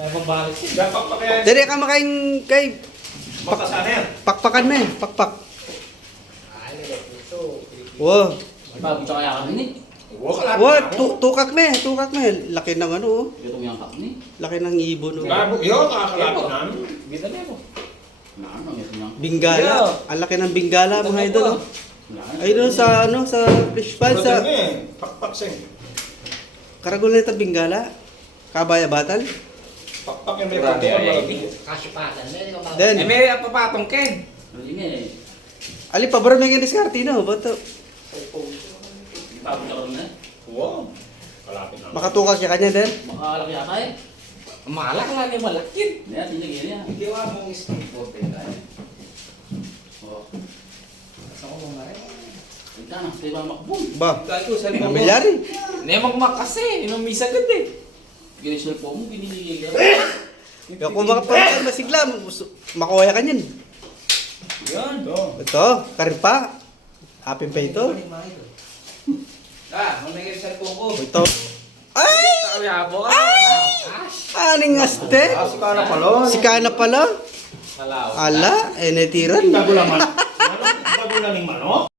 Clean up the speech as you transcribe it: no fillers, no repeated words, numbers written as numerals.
May pambalik siya. Dapat pa kaya. Dali ka makain kay Makasana yan. pakpakan mo eh, pakpak. Ay, nilay puso. Wow. Bago siya kaya kami ni. What? Tukak me, tukak me. Laki ng ano, oh. Itong yang kap ni. Laki ng ibon, oh. Yun, kakakalapit namin. Gita niya po. Naan ang ito niyang. Bingala. Ang laki ng bingala, mga idol, oh. Ayun, oh, sa ano, sa fish pond, sa Pakpak sing. Karagol na ito bingala. Kabaya batal. Pakpak yung may pagkakas. Kasipatan na. Hindi ko ba? Then, may papatong Ken. Hindi nga eh. ali pa bro may diskarte no, bato. Bago siya karoon na. Wow. Kalapit namin. Makatukas siya kanya din. Makalaki yata eh. Malak lang yung malakit. Yan, tinigil niya. Hindi ko mong skateboard eh. Oo. Sa ko mong marin. Ito na, di ba makbong? Ba, Gago sa mo. namilyari. Hindi magmakasi. Inumis agad eh. Ginisal po mo, binigil ka. Kaya kung makapalit masigla, makuha ka niyan. Yan. Ito, karimpa. Apin pa ito. Mamigay sa cellphone ko. Ito. Ay! Sabi abo ka. Aning aste. Si Kana pala. Si Kana pala. Salaw. Ala, enetiran. Bago lang manok. Bago lang yung manok.